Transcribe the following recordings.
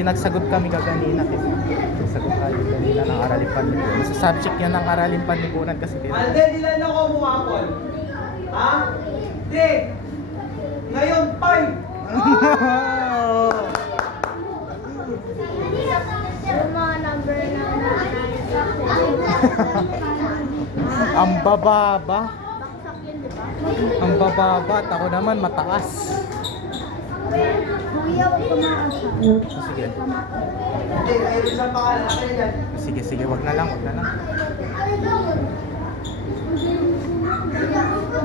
Kasi nagsagot kami kaganina. Nagsagot tayo kanina ng Araling Panlipunan. Sa subject yan ng Araling Panlipunan kasi Alden, ilan ako mukapon? Ha? 3. Ngayon, 5. Yung mga number na Ang bababa. baksak yun, di ba? Ang bababa at ako naman mataas. Kuya, huwag kumaasa. Sige. Hindi, mayroon isang pangalan. Akin yan. Sige, sige, wag na lang, wag na lang.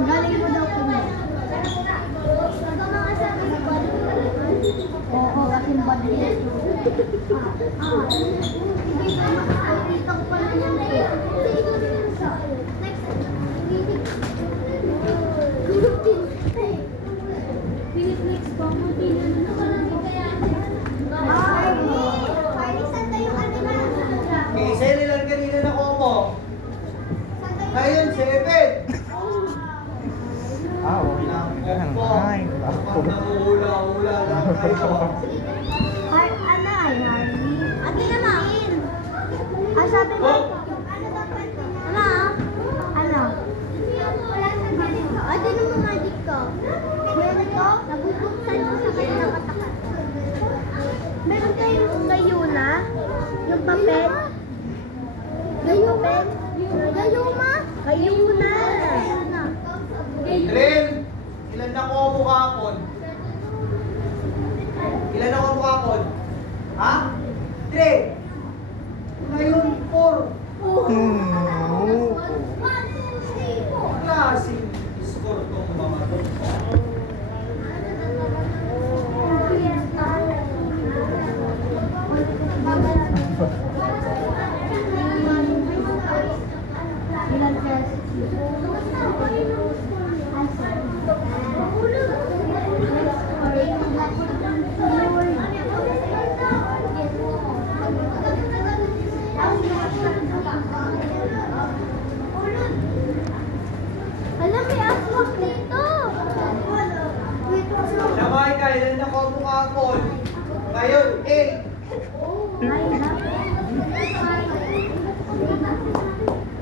Galing mo daw kuya. Oo, kasing bad news. Okay, sa'yo ilan kanina na komo? Ngayon, 7. Ah, okay lang. Ay, Pag nahuhula-hula lang kayo. Ano ay, Harvey? Ate naman. Ah, sabi mo? Ano? Ano? Ate naman magic ko. Meron ko? Nabubuksan ko sa kanya katakat. Meron kayong gayuna? Yung papel? Gayuma? Gayuma? Gayuna. Trin, ilan na komo kapon? Ilan na komo kapon? Ha? 3. Ngayon, 4. Klaseng score tong mga to. Ilan pesos? Alam, may aswak dito. Jamaica, ilan na komo kapon? Ngayon, 8. Ay,